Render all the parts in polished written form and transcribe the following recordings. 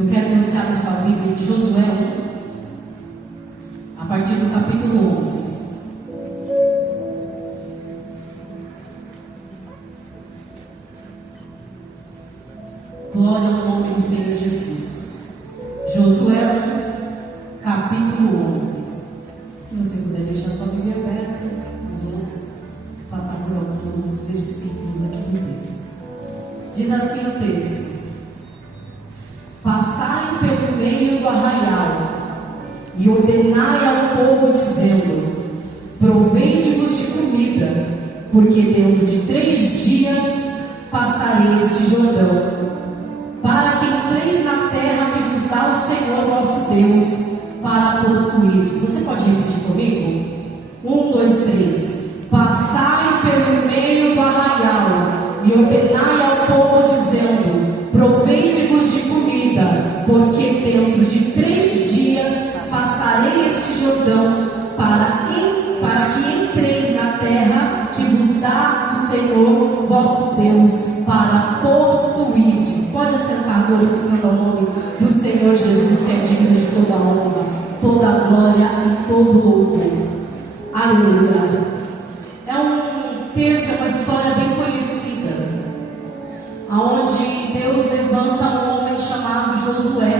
Eu quero que você abra sua Bíblia em Josué 1, a partir do capítulo 11. Glória ao nome do Senhor Jesus. Josué 1, capítulo 11. Se você puder deixar sua Bíblia aberta, nós vamos passar por alguns outros versículos aqui do texto. Diz assim o texto: passai pelo meio do arraial e ordenai ao povo, dizendo: provei-vos de comida, porque dentro de 3 dias passarei este Jordão, para que entreis na terra que vos dá o Senhor vosso Deus para possuir. Você pode repetir comigo? 1, 2, 3. Passai pelo meio do arraial e ordenai ao povo, dizendo: provei-vos de comida, porque dentro de 3 dias passarei este Jordão, para que entreis na terra que vos dá o Senhor vosso Deus para possuirdes. Pode assentar, glorificando ao nome do Senhor Jesus, que é digno de toda a honra, toda a glória e todo o louvor. Aleluia. É um texto, é uma história bem conhecida, onde Deus levanta um homem chamado Josué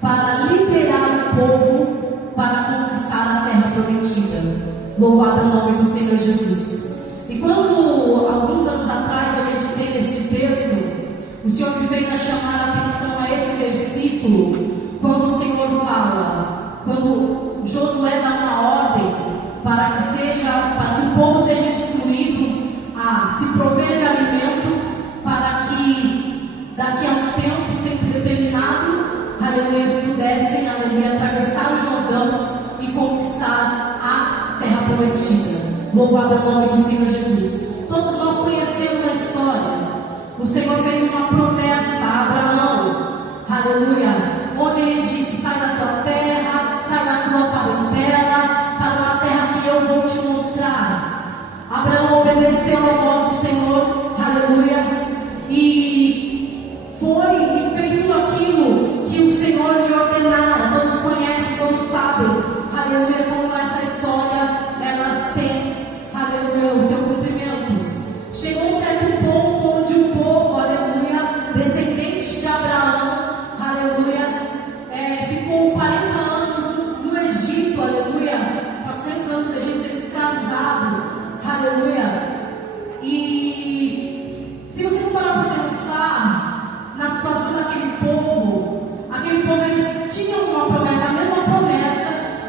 para liderar o povo para conquistar a terra prometida. Louvado é o nome do Senhor Jesus. E quando, alguns anos atrás, eu meditei neste texto, o Senhor me fez chamar a atenção a esse versículo, quando o Senhor fala, quando Josué dá uma ordem para que o povo seja instruído a se prover de alimento, para que daqui a um tempo determinado, aleluia, eles pudessem, aleluia, atravessar o Jordão e conquistar a terra prometida. Louvado é o nome do Senhor Jesus. Todos nós conhecemos a história. O Senhor fez uma promessa a Abraão, aleluia, onde ele disse: sai da tua terra, sai da tua parentela, para uma terra que eu vou te mostrar. Abraão obedeceu à voz do Senhor, aleluia, e foi e fez tudo aquilo que o Senhor lhe ordenara. Todos conhecem, todos sabem, aleluia, como essa história ela tem, aleluia, o seu cumprimento. Chegou um certo ponto onde o povo, aleluia, descendente de Abraão, aleluia, ficou 40 anos no Egito, aleluia, 400 anos no Egito, sendo escravizado, aleluia. E se você não parar para pensar na situação daquele povo, eles tinham uma promessa, a mesma promessa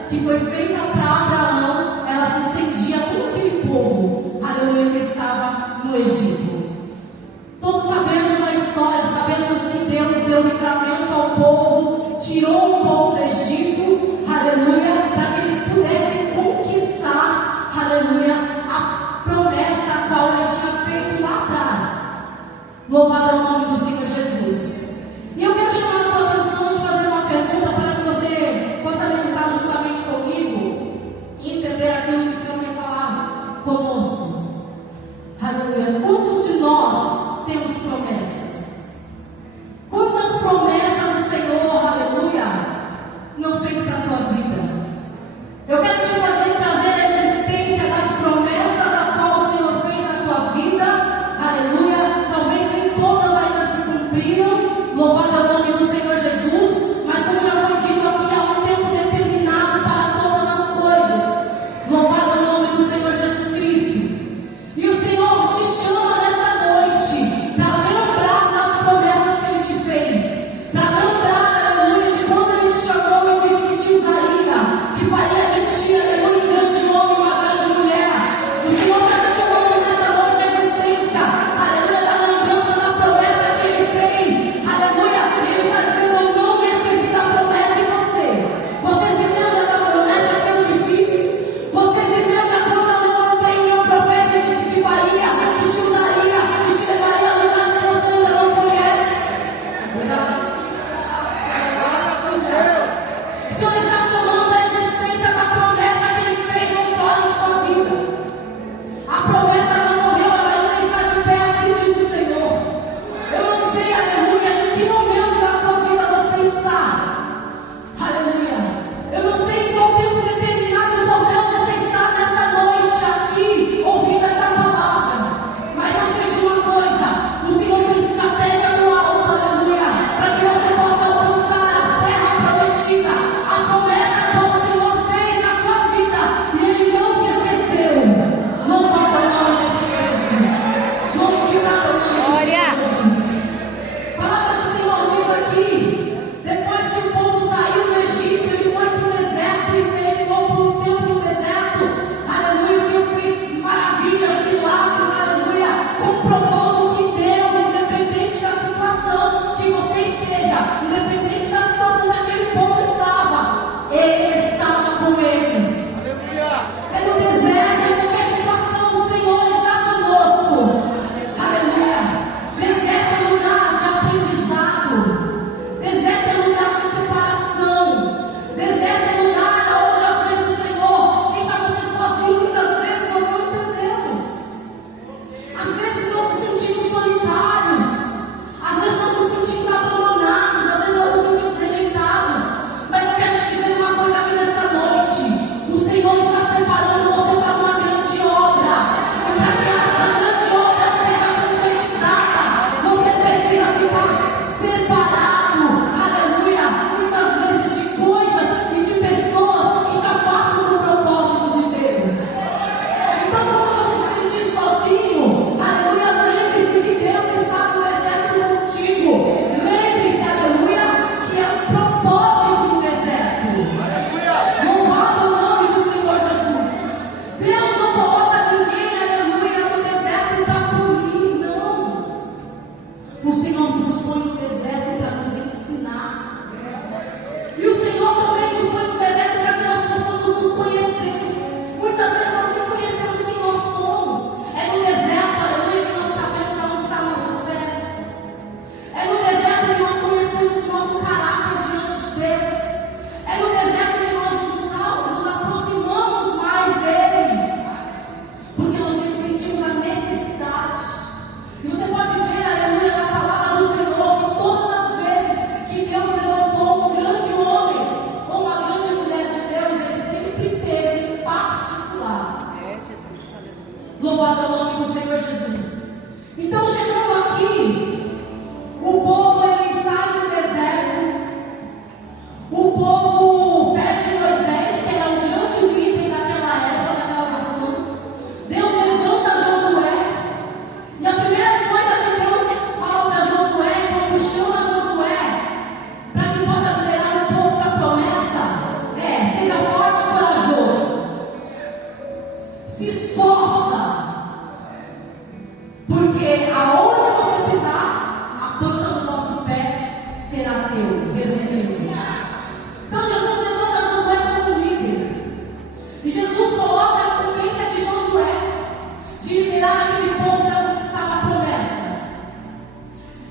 que foi feita para Abraão, ela se estendia a todo aquele povo, aleluia, que estava no Egito. Todos sabemos a história, sabemos que Deus deu livramento ao povo, tirou o povo do Egito, aleluia, para que eles pudessem conquistar, aleluia, a promessa a qual ele tinha feito lá atrás. Louvado é o nome do Senhor Jesus. E eu quero chamar a tua atenção de fazer uma pergunta para que você possa meditar juntamente comigo e entender aquilo que o Senhor quer falar conosco. Aleluia. Quantos de nós temos promessas? Quantas promessas o Senhor, aleluia, não fez para a tua vida? Eu quero te trazer a existência das promessas a qual o Senhor fez na tua vida, aleluia. Talvez nem todas ainda se cumpriram, louvado é o nome do Senhor Jesus, mas como já foi dito aqui, há um tempo determinado para todas as coisas. Louvado é o nome do Senhor Jesus Cristo. E o Senhor te chama nesta noite para lembrar das promessas que Ele te fez, para lembrar, aleluia, de quando Ele te chamou e disse que te usaria, que faria de ti, aleluia, um grande homem, uma grande mulher. O Senhor está te chamando nesta noite à existência, aleluia, da lembrança da promessa que Ele fez, aleluia. Ele está dizendo: eu não me esqueci da promessa em você. Você se lembra da promessa que eu te fiz? Você se lembra quando eu levantei o meu profeta e disse que faria, que te usaria, que te levaria a lugares que você ainda não conhece? O Senhor está chamando a existência da promessa que Ele fez outrora em sua vida. A promessa não morreu, ela ainda está de pé, assim diz o Senhor. Eu não sei, aleluia, em que momento da tua vida combateu, resumindo. Então Jesus levanta Josué como um líder. E Jesus coloca a incumbência de Josué de liderar aquele povo para conquistar a promessa.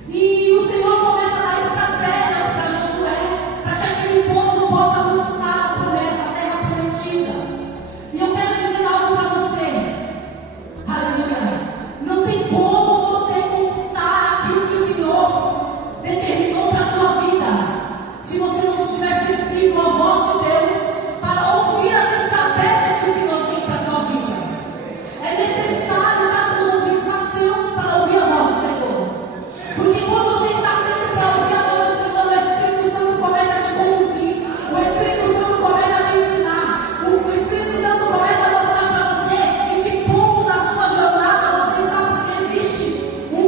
E o Senhor começa a dar estratégias para Josué, para que aquele povo possa conquistar a promessa, a terra prometida. E eu quero dizer algo para você. Aleluia. Não tem como você conquistar aquilo que o Senhor determinou para a sua vida, se você não estiver sensível à voz de Deus para ouvir as estratégias que o Senhor tem para a sua vida. É necessário estar com os ouvidos atentos para ouvir a voz do Senhor. Porque quando você está atento para ouvir a voz do Senhor, o Espírito Santo começa a te conduzir, o Espírito Santo começa a te ensinar, o Espírito Santo começa a mostrar para você em que ponto da sua jornada você está, porque existe um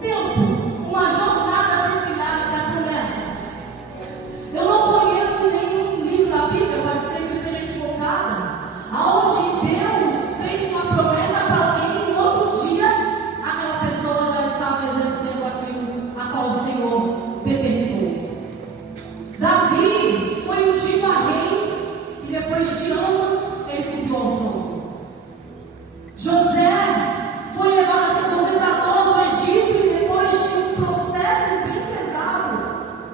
tempo, uma jornada a ser trilhada até a promessa. Eu não conheço nenhum livro da Bíblia, pode ser que eu esteja equivocada, aonde Deus fez uma promessa para alguém e no outro dia aquela pessoa já estava exercendo aquilo a qual o Senhor determinou. Davi foi ungido a rei e depois de anos ele subiu ao trono. José foi levado a ser governador do Egito e depois de um processo bem pesado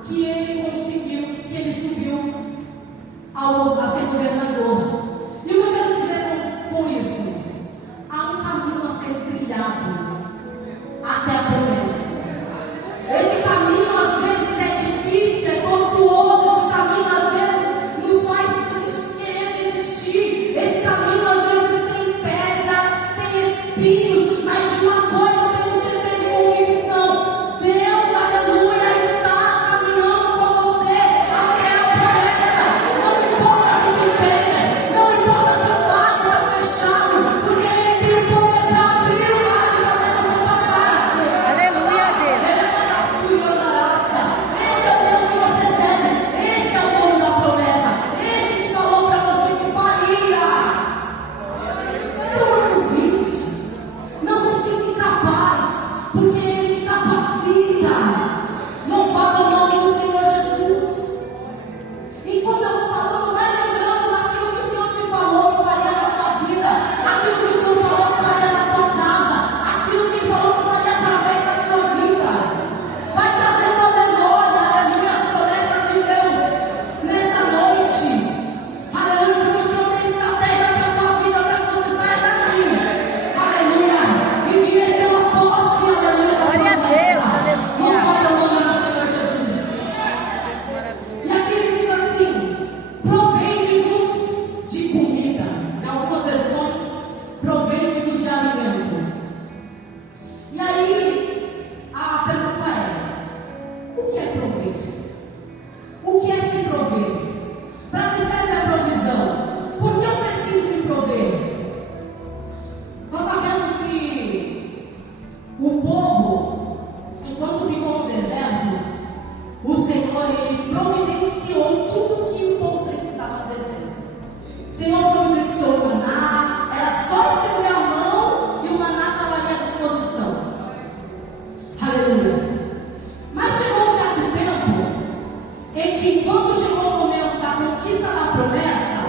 que ele conseguiu, que ele subiu a ser governador. E o que eu quero dizer com isso? Há um caminho a ser trilhado até a promessa. Esse caminho às vezes é difícil, é tortuoso. Esse caminho às vezes nos faz querer desistir. Esse caminho às vezes tem pedras, tem espinhos, mas de uma coisa eu tenho certeza e convicção: Deus, aleluia, está caminhando com você até a promessa. Não importa se tem pedras, não importa se o mar está fechado, porque Ele tem o poder para abrir o mar e fazer você passar. Aleluia, Deus. Esse é o Deus que você serve. Esse é o dono da promessa. Esse que falou para você que faria. Não duvide. Não se sinta incapaz, porque Ele te capacita. Não fala o nome do Senhor Jesus. Enquanto eu vou falando, vai lembrando daquilo que o Senhor te falou que faria na sua vida, aquilo que o Senhor falou que faria na tua casa, aquilo que Ele falou que faria através da sua vida. Vai trazendo à memória, aleluia, as promessas de Deus nesta noite. Aleluia, porque o Senhor tem estratégia para a tua vida, para que você saia daqui. Aleluia, e te dê uma posse, aleluia. da Glória a promessa. Deus, aleluia. Louvado é o nome do Senhor Jesus. Deus maravilhoso. E aqui ele diz assim: provende-vos de comida. Em algumas versões, provende-vos de alimento. E aí, a pergunta é: o que é prover? O que é se prover? Para que serve a provisão? Por que eu preciso me prover? Nós sabemos que o povo, enquanto ficou no deserto, o Senhor, Ele providenciou tudo que o povo precisava no deserto. O Senhor providenciou o maná, era só estender a mão e o maná estava ali à disposição. Aleluia. Mas chegou um certo tempo em que, quando chegou o momento da conquista da promessa,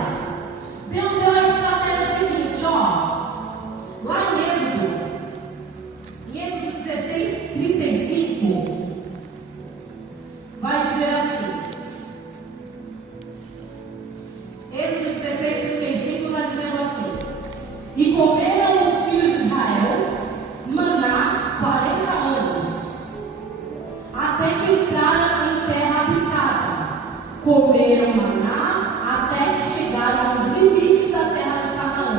Deus deu a estratégia seguinte, ó. Lá em Êxodo 16, 35, vai dizer assim. Êxodo 16, 35 vai dizendo assim: e comeram os filhos de Israel maná 40 anos, até que entraram em terra habitada. Comeram maná até que chegaram aos limites da terra de Canaã.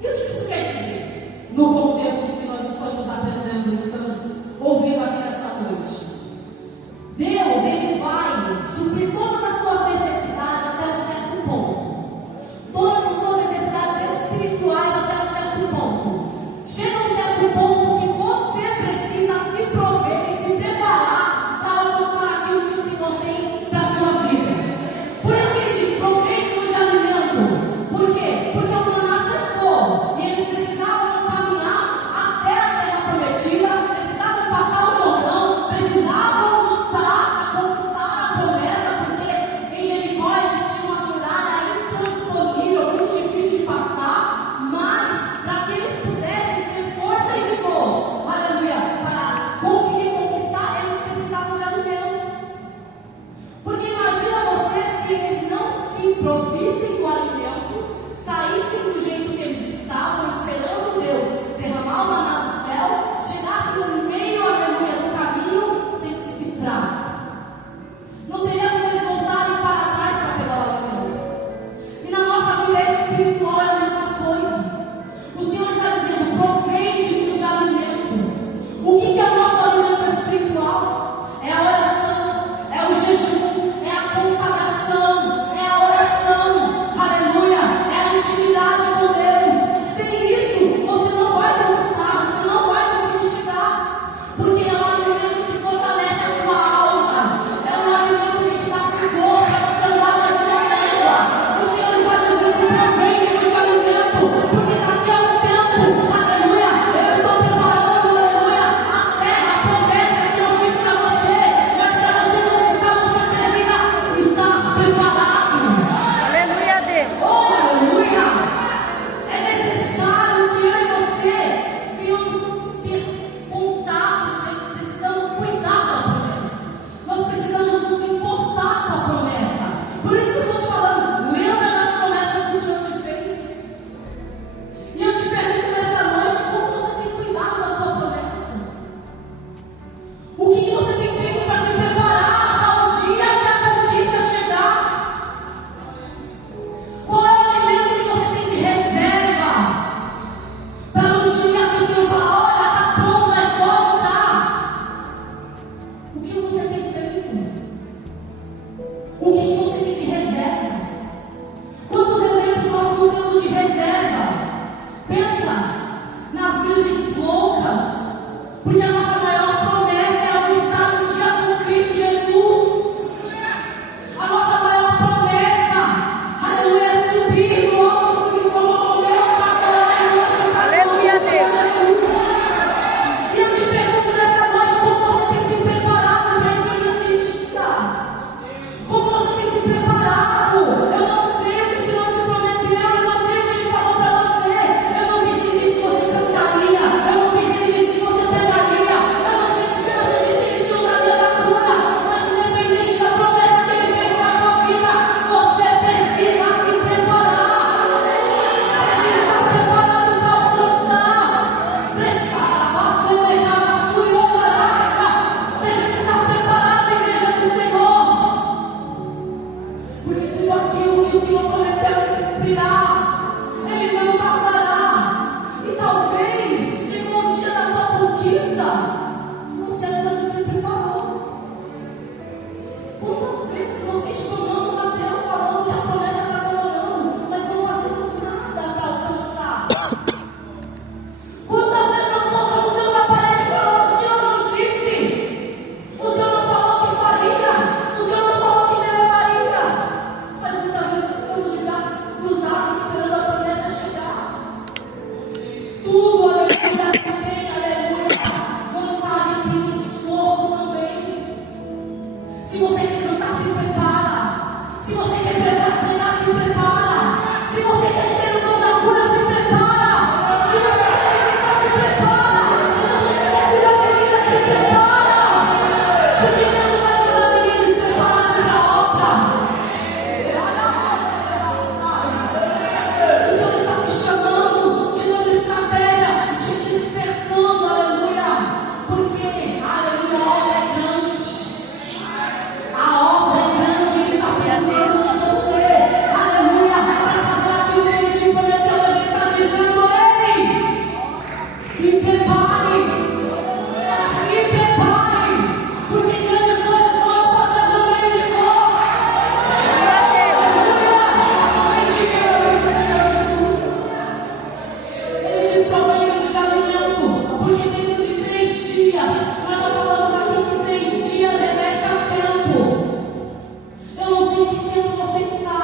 E o que isso quer dizer? No contexto que nós estamos aprendendo, estamos ouvindo aqui nesta noite. Deus, Ele vai suprir todas as suas necessidades até um certo ponto. Todas as suas necessidades espirituais até um certo ponto. Chega um certo ponto que você precisa se prover e se preparar para alcançar aquilo que o Senhor tem para a sua O que você tem feito? O que você tem de reserva? Quantos exemplos nós não temos de reserva? Pensa nas virgens loucas, porque a nossa maior promessa é o estar no dia com Cristo Jesus. A nossa maior promessa, aleluia, é subir no alto do como Deus para Aleluia, Deus. E eu te pergunto nessa noite, como você tem se preparado para esse grande dia? Como você tem se preparado? Eu não sei o que o Senhor te prometeu, eu não sei o que Ele falou para você, eu não sei se Ele disse que você cantaria, eu não sei se Ele disse que você pregaria, eu não sei se você disse que Ele te usaria da cura, mas independente da promessa que Ele fez para a tua vida, você precisa se preparar, precisa estar preparado para alcançar, precisa estar preparado, igreja do Senhor. Porque tudo aquilo que o Senhor prometeu, Ele cumprirá. Ele não tardará. E talvez chegou o dia da tua conquista, você ainda não se preparou. Quantas vezes nós questionamos a Deus falando que a promessa está demorando, mas não fazemos nada para alcançar? Quantas vezes nós colocamos Deus na parede falando, o Senhor não disse? O Senhor não falou que faria, o Senhor não falou que me levaria. Mas muitas vezes estamos de braços cruzados esperando a promessa chegar. Tudo, aleluia, que tem, aleluia, vantagem tem um esforço também. Se você quer cantar, se prepara. Se você quer pregar, se prepara. Se você quer ter o dom da cura, se prepara. Se você quer visitar, se prepara. Se você quer cuidar de vida, se prepara. Porque Deus não vai mandar ninguém despreparado para a obra. O Senhor está te chamando, te dando estratégia, te despertando, aleluia. Porque, aleluia, a obra é grande. A obra é grande, Ele está precisando de você. Aleluia, para fazer aquilo que Ele te prometeu, Ele está dizendo, ei, se prepare. Se prepare, porque grandes coisas vão fazer por meio de nós. Ele diz provavelmente de alimento, porque dentro de 3 dias, nós já falamos aqui que 3 dias remete a tempo. Eu não sei em que tempo você está,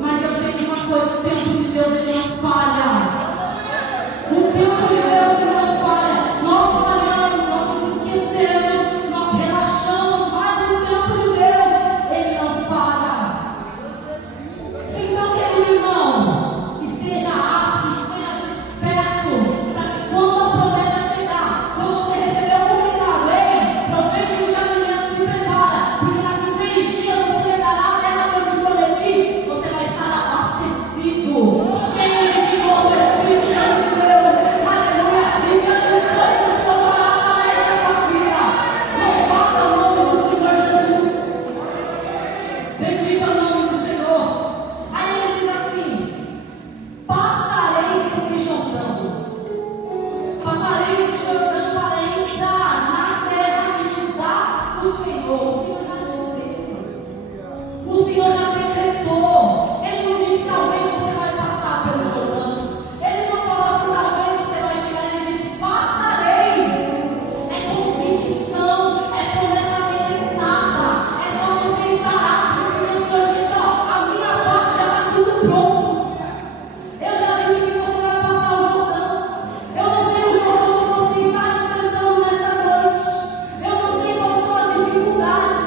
mas eu sei de uma coisa: o tempo de Deus ele não falha. O tempo de Deus ele não falha. Nós falhamos, nós nos esquecemos, nós relaxamos, mas o tempo de Deus ele não falha. Então, querido irmão, esteja apto, esteja desperto, para que quando a promessa chegar, quando você receber o comunicado, ei, aproveite o alimento, se prepara, porque daqui 3 dias você entrará na terra que eu te prometi, você vai estar abastecido, cheio de vigor do Espírito Santo de Deus, aleluia, e grandes coisas o Senhor fará através da sua vida. Louvado é o nome do Senhor Jesus. Bendito é o nome do Senhor. Aí ele diz assim: passareis esse Jordão. Passareis esse Jordão para entrar na terra que nos dá o Senhor. O Senhor já te deu. O Senhor já decretou. Ele não disse talvez você vai passar pelo Jordão. Ele não falou assim, talvez você vai chegar. Ele disse passareis. É convicção, é promessa decretada. É só você estar apto, porque o Senhor diz, ó, a minha parte já está tudo pronto. Eu já disse que você vai passar o Jordão. Eu não sei o Jordão que você está enfrentando nesta noite. Eu não sei quais são as dificuldades.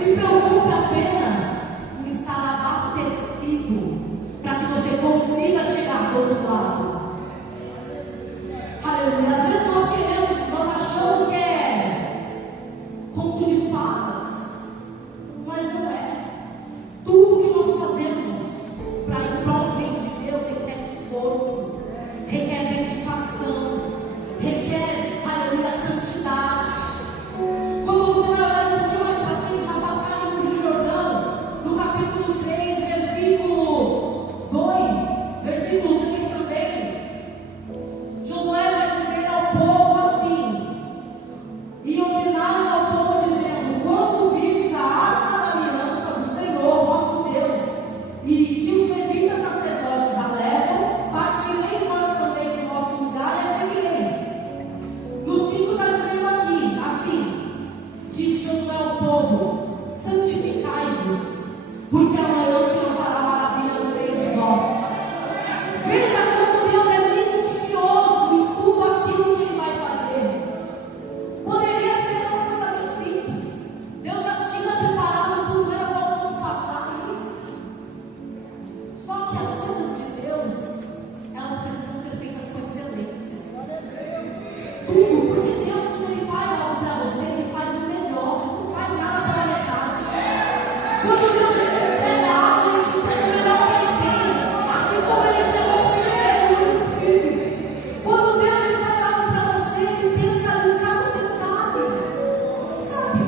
Se preocupe apenas em estar abastecido para que você consiga chegar do outro lado. Aleluia. Às vezes nós achamos que é conto de fadas, mas não é. Tudo que nós fazemos para ir para o reino de Deus requer esforço, requer dedicação, requer, aleluia, santidade. Quando você vai olhar um pouquinho mais para frente na passagem do Rio Jordão, no capítulo 3, versículo 2, versículo 3 também, Josué vai dizer ao povo assim: e ordenaram ao povo dizendo: quando vires a arca da aliança do Senhor vosso Deus, e que os levitas sacerdotes a levam, partireis vós também do vosso lugar e a seguireis. No 5 está dizendo aqui, assim, diz Josué ao povo: santificai-vos, porque amanhã o Senhor fará maravilhas no meio de vós. Veja como Deus é minucioso em tudo aquilo que Ele vai fazer. Poderia ser uma coisa bem simples. Deus já tinha preparado tudo, era só o povo passar ali. Só que as coisas de Deus, elas precisam ser feitas com excelência. Tudo, porque Deus, quando Ele faz algo para você, Ele faz o melhor, Ele não faz nada pela metade. Quando Deus Ele te entrega algo, Ele te entrega o melhor que Ele tem, assim como Ele entregou o filho dele, o único filho. Quando Deus Ele faz algo para você, Ele pensa em cada detalhe, sabe?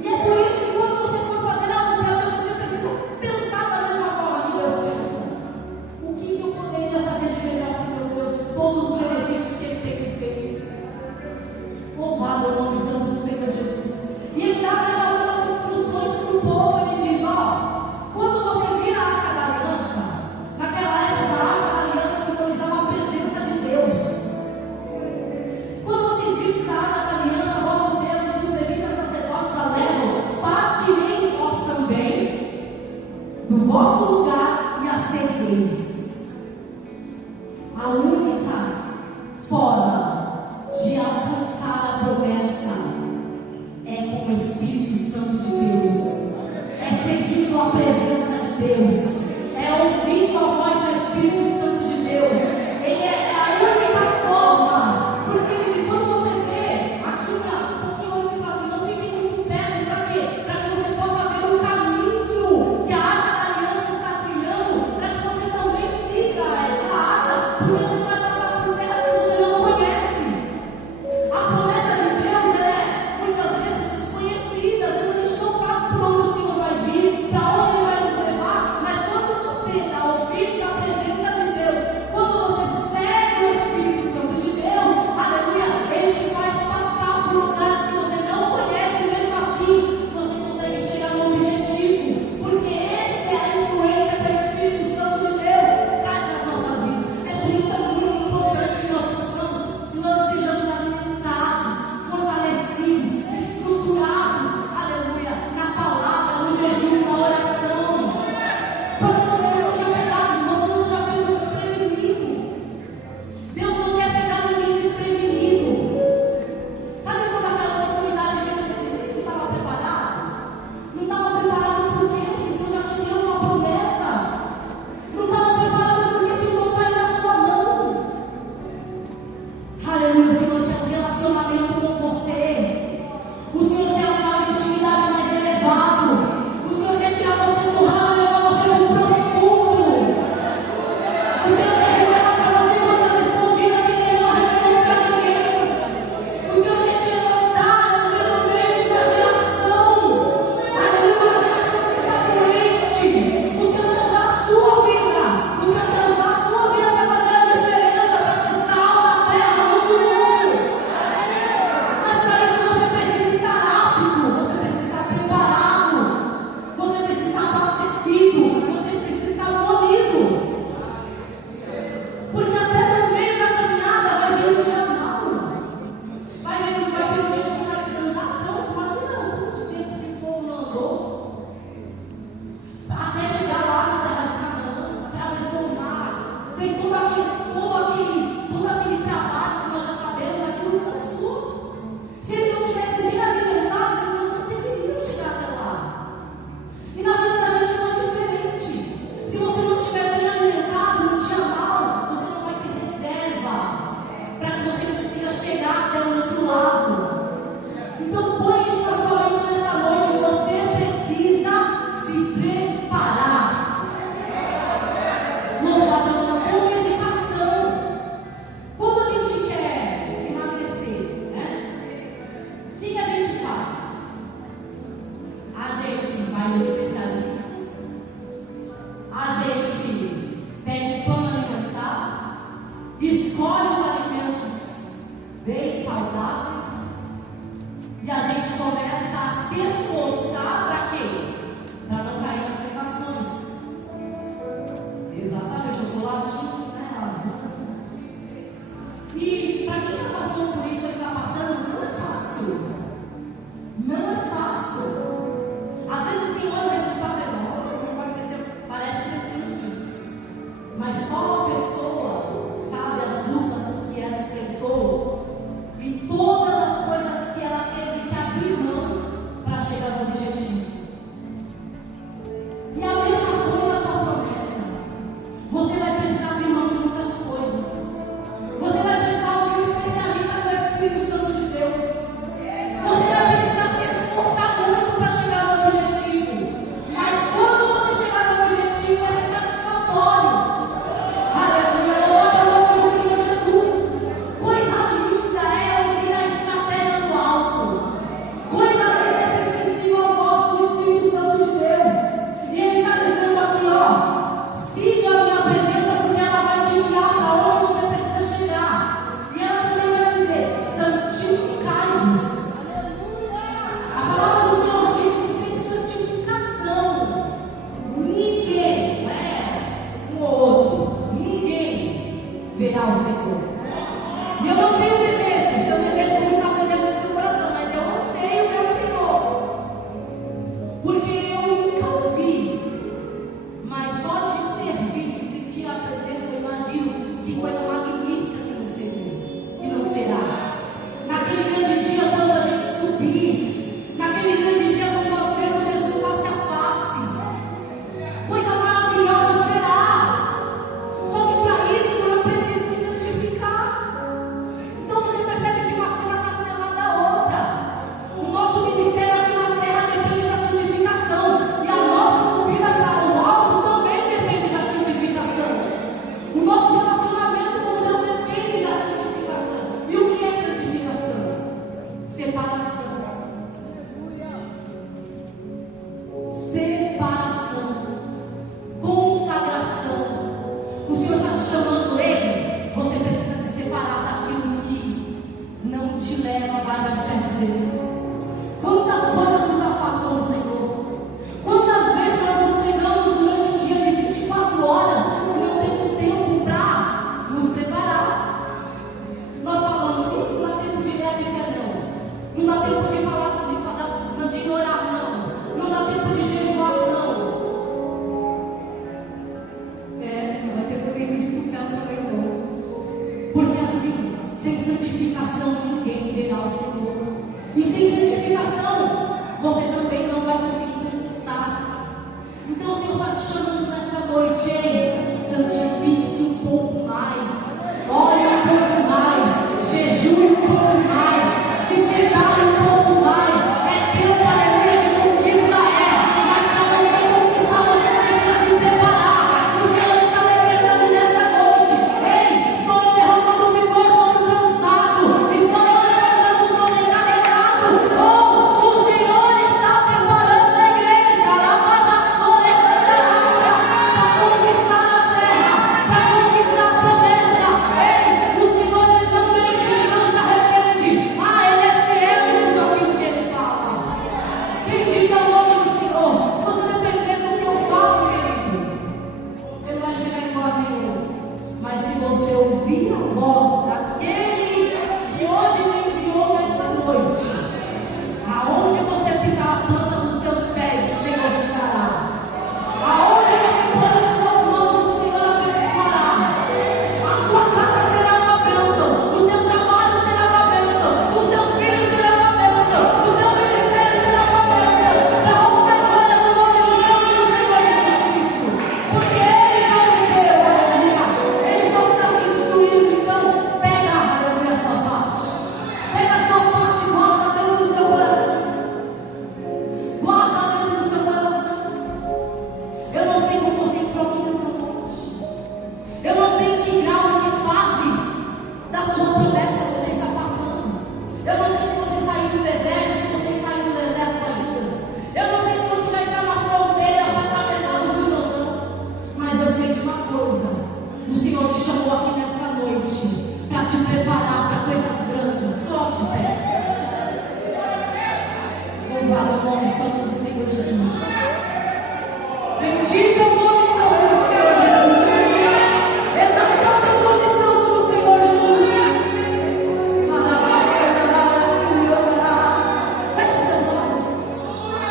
E é por isso que quando você for fazer algo para Deus, você precisa pensar da mesma forma que Deus pensa. O que eu poderia fazer de melhor para o meu Deus? Todos os benefícios que Ele tem me feito. Louvado o nome santo do Senhor Jesus. E Ele dá mais algumas instruções para o povo. Ele diz: ó, quando você vir a arca da aliança, naquela época a arca da aliança simbolizava a presença de Deus. Quando vocês virem a arca da aliança, vosso Deus e dos levitas sacerdotes a levam, partireis vós também do vosso lugar e a seguireis. A única forma de alcançar a promessa é com o Espírito Santo de Deus, é seguindo a presença de Deus, é ouvindo a voz do Espírito Santo de Deus. Ele é a única forma, porque Ele diz: quando você vê aqui um pouquinho antes, ele fala assim: não fique muito perto. Para quê? Para que você possa ver o caminho que a arca da aliança está trilhando, para que você também siga essa arca, porque você vai passar por terras que você não conhece. A promessa de Deus é muitas vezes desconhecida, às vezes a gente não sabe por onde o Senhor vai vir, para onde Ele vai nos levar, mas quando você dá ouvido à vai no especialista. A gente pega o plano alimentar, escolhe os alimentos bem saudáveis e a gente começa a se esforçar para quê? Para não cair nas tentações. Exatamente, chocolatinho, né? E para quem já passou por isso, está passando, não é fácil. Não é fácil. Às vezes quem olha Diga glória